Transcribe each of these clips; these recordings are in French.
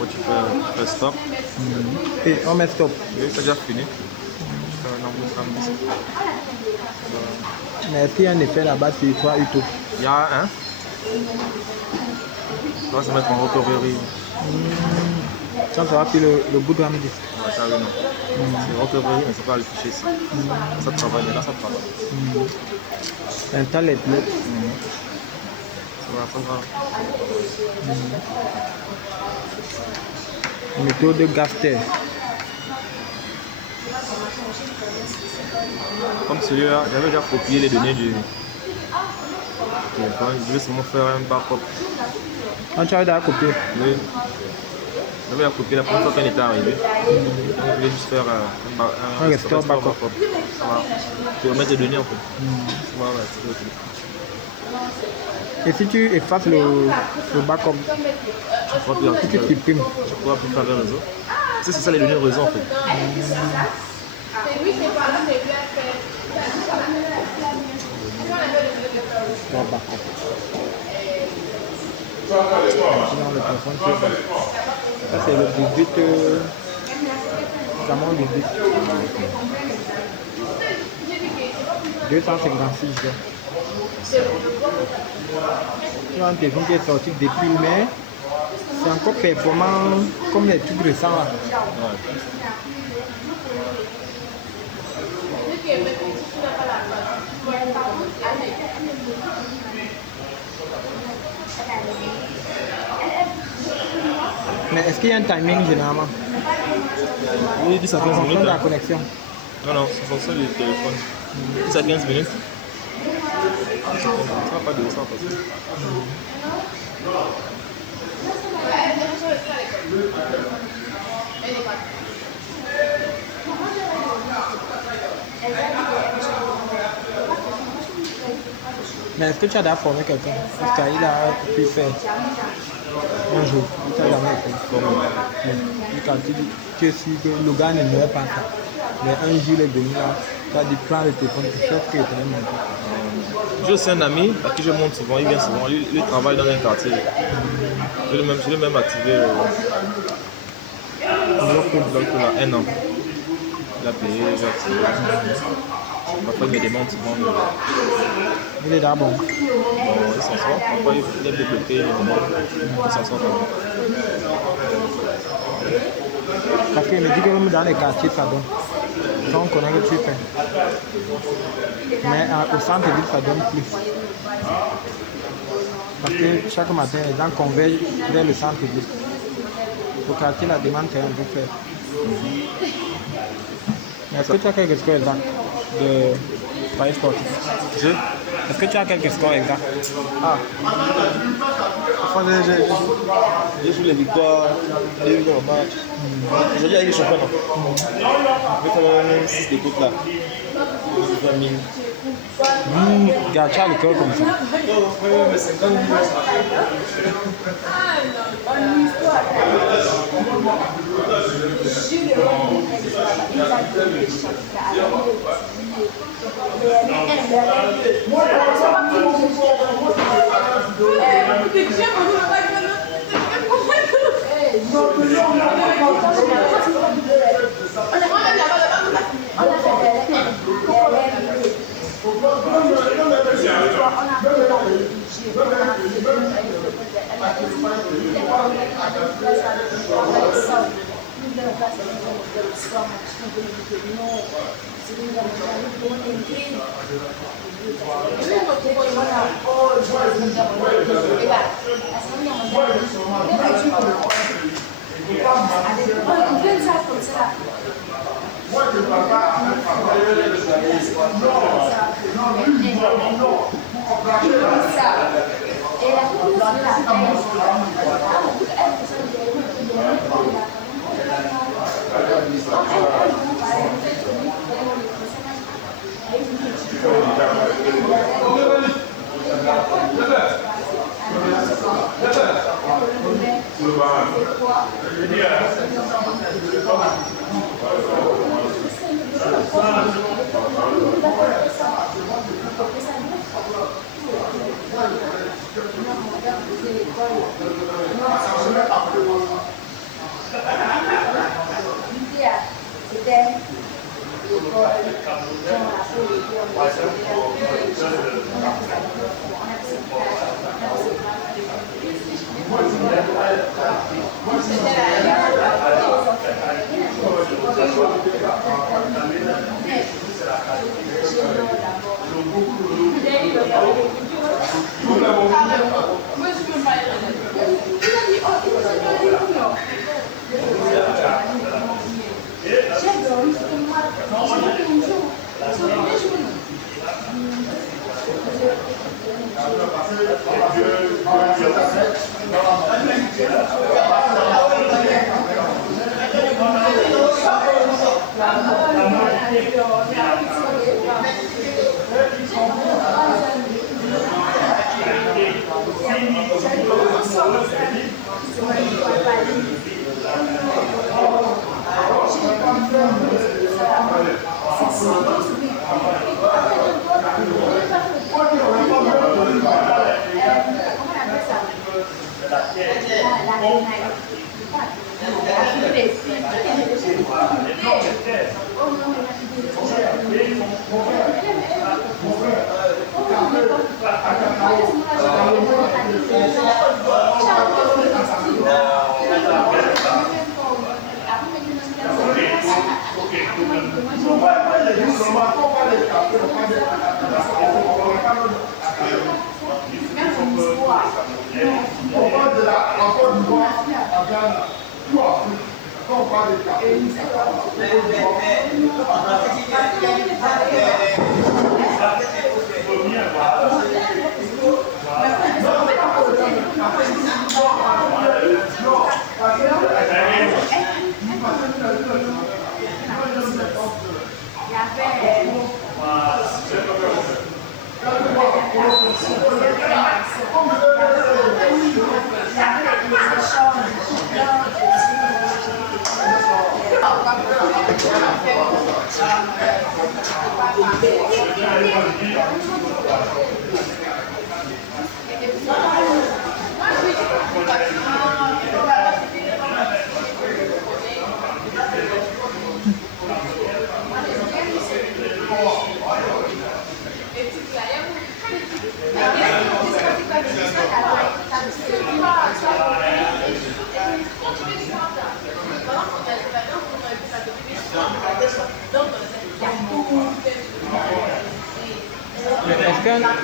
Après, tu fais stop. Et on met stop. Oui, c'est déjà fini. Tu fais un embouche. Mais est-ce qu'il y a un effet là-bas sur toi, YouTube? Il y a un. On va se mettre en recovery. Ça va puis le bout de la midi. Ouais, ça, oui, non. C'est recovery, mais c'est pas le fichier ici. Ça travaille, mais là, ça travaille. Un talent. Ça va. Méthode Gafter. Comme celui-là, j'avais déjà copié les données du téléphone. Je vais seulement faire un backup. Ah, tu as déjà copié? Oui. J'avais déjà copié la première fois qu'elle était arrivée. Donc, je vais juste faire un restore backup. Voilà. Tu vas mettre les données en fait. Voilà, c'est OK. Et si tu effaces le backup, si tu supprimes, tu pourras plus faire le réseau. C'est ça les données réseau en fait. Dans backup. Dans le téléphone, ça c'est le 18, ça monte 18. 256 jours. Tu as un téléphone qui est sorti depuis mai. C'est encore performant comme les trucs récents là. Mais est-ce qu'il y a un timing généralement? Oui, 10 à 15 minutes. De la connexion. Non, c'est en fonction du téléphone. 10 à 15 minutes. Ça va pas de ça passer. Mais est-ce que tu as déjà formé quelqu'un? Parce qu'il a pu faire un jour. Tu as jamais fait. Quand tu es sûr que le gars ne meurt pas ça. Mais un jour, il est venu là. Tu as dit prends le téléphone, tu sais que tu as monté. J'ai aussi un ami à qui je monte souvent, il vient souvent, lui travaille dans un quartier. Je l'ai même activé donc il a 1 an. Il a payé, j'ai activé. Parfois il me demande souvent. Il est d'abord. Bon, il s'en sort. Parfois il est débloqué, il me demande. Il s'en sort d'abord. Parce qu'il me dit que même dans les quartiers, ça donne. Quand on connaît que tu fais. Mais au centre-ville, ça donne plus. Parce que chaque matin, les gens convergent vers le centre-ville. Au quartier, la demande est un peu faible. Mais est-ce que tu as quelques scores exacts de Paris sportif? Est-ce que tu as quelques scores exacts? Ah, enfin, j'ai joué les victoires, j'ai vu le match. Aujourd'hui, avec les champions, je vais faire 6 d'écoute là. Je vais faire 1000. Regarde, tu as le cœur comme ça. Oui, mais c'est quand même.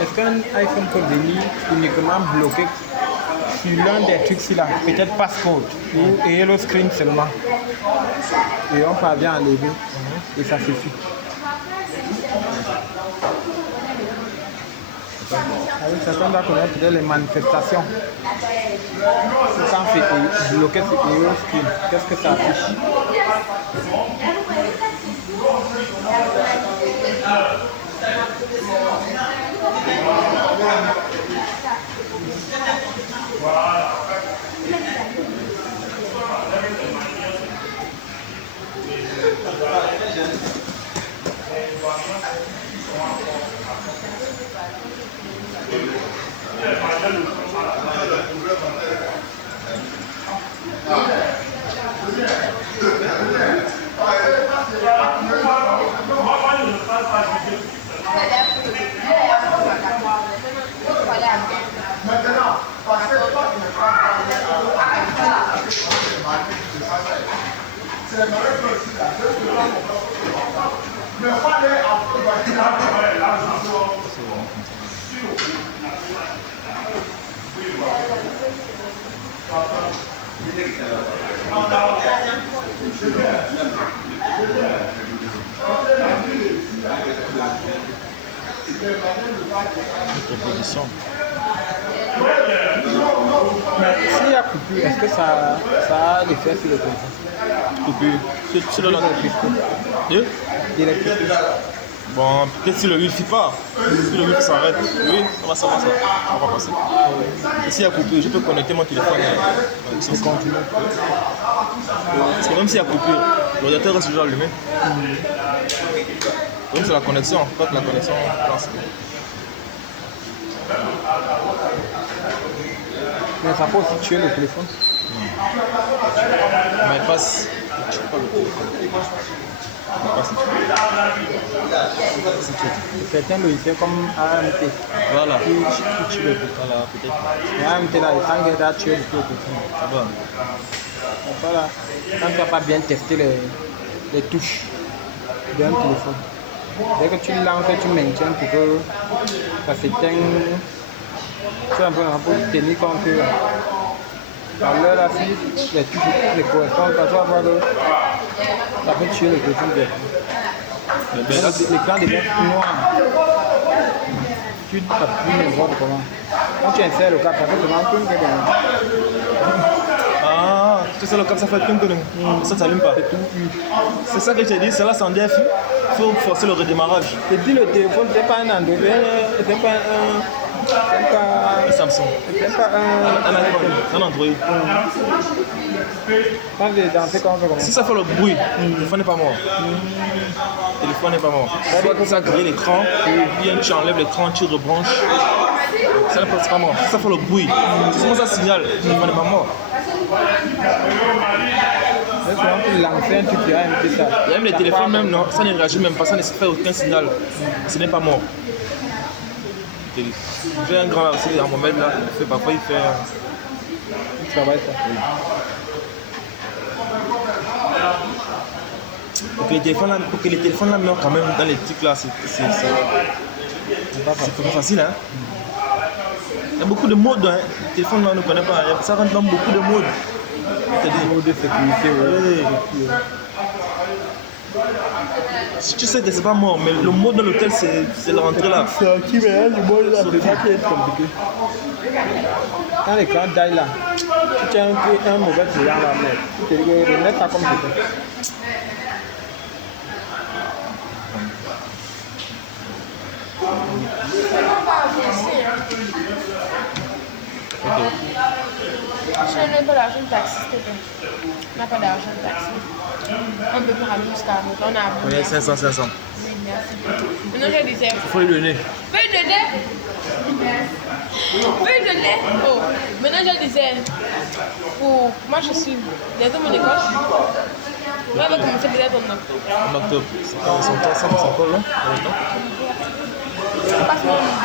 Est-ce qu'un iPhone peut venir uniquement bloqué sur l'un des trucs là, peut-être passcode ou yellow screen seulement, et on parvient à enlever et ça suffit. Certains doivent connaître peut-être les manifestations. Quand c'est bloqué sur yellow screen, qu'est-ce que ça affiche? Proposition. Mais s'il y a coupure, est-ce que ça a l'effet sur le téléphone? Coupure. Sur le D'électricité. Bon, peut-être si le wifi part. Si le wifi s'arrête, oui, ça va passer. Et s'il y a coupure, je peux connecter mon téléphone. C'est continuer. Parce que même s'il y a coupure, l'ordinateur reste toujours allumé. Donc c'est la connexion, en fait, la connexion passe. Mais ça peut aussi tuer le téléphone. Mais il passe Tu pas le téléphone. Pas ça. Certains logiciels comme AMT Voilà. qui tuent le téléphone. Voilà, peut-être. Et AMT là, il s'engage à tuer le téléphone. Ça va. Donc voilà, quand tu n'as pas bien testé les touches d'un téléphone, dès que tu lances, tu maintiens pour que ça s'éteigne. C'est un peu pour tenir compte que à l'heure là, si les touches ne correspondent pas, tu vas voir que ça peut tuer le téléphone. Mais là, L'écran devient noir. Tu appuies n'importe comment. Quand tu insères le câble, ça fait vraiment tout. ah, tu sais, le câble, ça fait ping ping. Ça ne s'allume pas. C'est ça que je t'ai dit, c'est là sans DF. Il faut forcer le redémarrage. Je dis le téléphone, c'est pas un Android, c'est pas un Samsung. C'est pas Un iPhone, un Android. Quand j'ai dansé, comment ça commence? Si ça fait le bruit, le téléphone n'est pas mort. Le téléphone n'est pas mort. Soit que ça grille l'écran, ou bien tu enlèves l'écran, tu rebranches. Ça n'est pas mort. Si ça fait le bruit, si ça signale, le téléphone n'est pas mort. C'est vraiment pour lancer un truc qui a un peu ça. Il y a même les téléphones, même, non, ça ne réagit même pas, ça ne fait aucun signal. Ce n'est pas mort. J'ai un grand aussi à Mohamed là, parfois il fait. Il travaille ça. Pour que les téléphones là meurent quand même dans les trucs là, c'est pas facile hein. Il y a beaucoup de modes hein. Le téléphone là on ne connaît pas, ça rentre dans beaucoup de modes. C'est-à-dire mode de sécurité, oui. Si tu sais que c'est pas mort, mais le mode dans lequel c'est rentré là. C'est qui mais là, le mode là, c'est ça qui est compliqué. Quand l'écran die là, tu tiens un mauvais client là, mais tu te dis que remets ça comme c'était. Je n'ai pas d'argent de taxi, s'il te plaît. On n'a pas d'argent de taxi. On ne peut pas ramener jusqu'à la moto. On a Oui, 500. Oui, merci. Maintenant, je disais. Il faut lui donner. Feuille de lait. Feuille de lait. Oh, maintenant, je disais. Pour moi, je suis bientôt mon école. Moi, on va commencer peut-être en octobre. En octobre. C'est pas long. C'est pas ce moment.